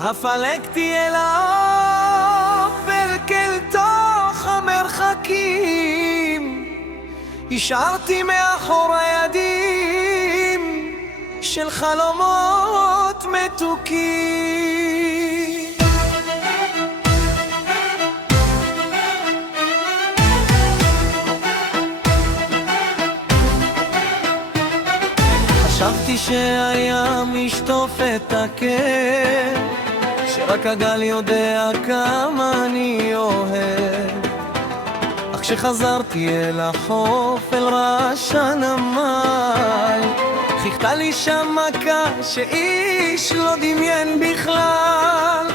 הפלגתי אל האופל כל תוך המרחקים, השארתי מאחורי ידים של חלומות מתוקים. חשבתי שהים ישטוף את הקר, שרק הגל יודע כמה אני אוהב. אך כשחזרתי אל החוף, אל רעש הנמל, חיכתה לי שם מכה שאיש לא דמיין בכלל.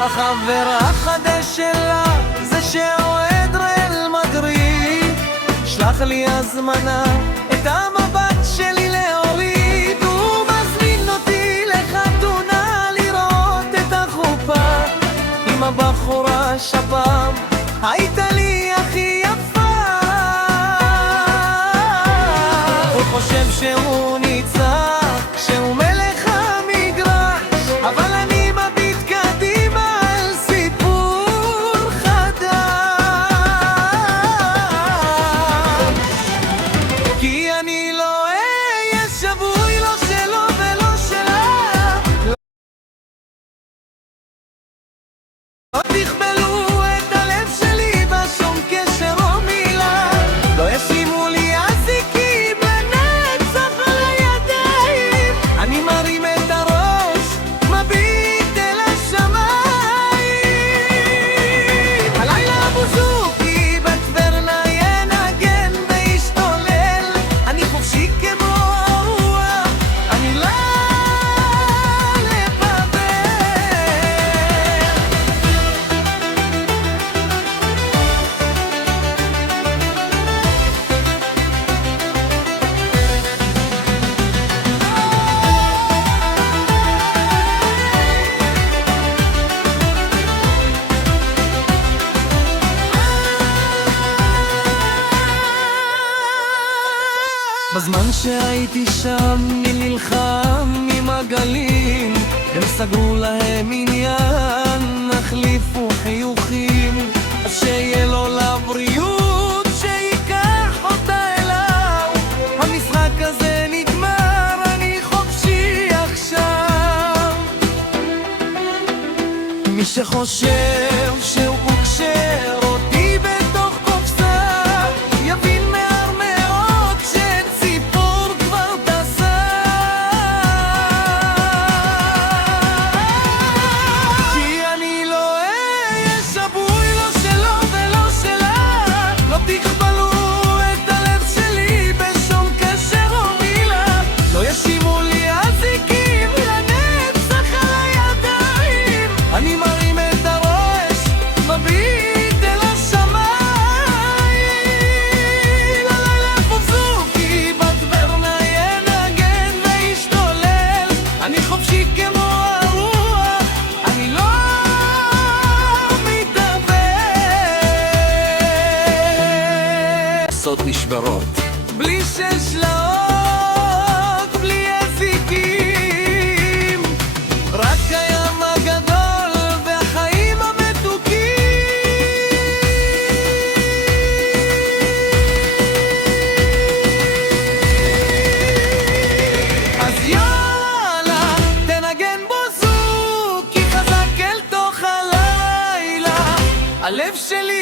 החבר החדש שלה זה שאוהד ריאל מדריד, שלח לי הזמנה את המבט שלי להוריד. הוא מזמין אותי לחתונה לראות את החופה עם הבחורה שפעם הייתה לי הכי יפה. הוא חושב שהוא ניצח, שהוא מלך המגרש, אבל אני מביט קדימה על סיפור חדש. כי אני לא אהיה שבוי, לא שלו ולא שלה. לא תכבלו את הלב שלי בשום קשר או מילה, לא ישימו לי אזיקים לנצח על הידיים. אני מרים את הראש, מביט אל השמיים. הלילה בוזוקי בטברנה ינגן וישתולל, אני חופשי כמו הרוח, אני לא לבבל. בזמן שהייתי שם מי נלחם עם הגלים, הם סגרו להם עניין, החליפו חיוכים. אז שיהיה לו לבריאות, שייקח אותה אליו. המשחק הזה נגמר, אני חופשי עכשיו. מי שחושב שהוא קשר אותי בתוך קופסה, יבין מהר מאוד שאין ציפור כבר טסה. כי אני לא אהיה שבוי, לא שלו ולא שלה. לא תכבלו את הלב שלי בשום קשר או מילה, לא ישימו לי אזיקים לנצח על הידיים. אני מרים את הראש, מביט אל השמיים. הלילה בוזוקי בטברנה ינגן וישתולל, אני חופשי כמו הרוח, אני לא מתאבד. סוד נשברות בלי ששלאות, בלי אזיקים, רק הים הגדול והחיים המתוקים. אז יאללה תנגן בוזוקי חזק אל תוך הלילה, הלב שלי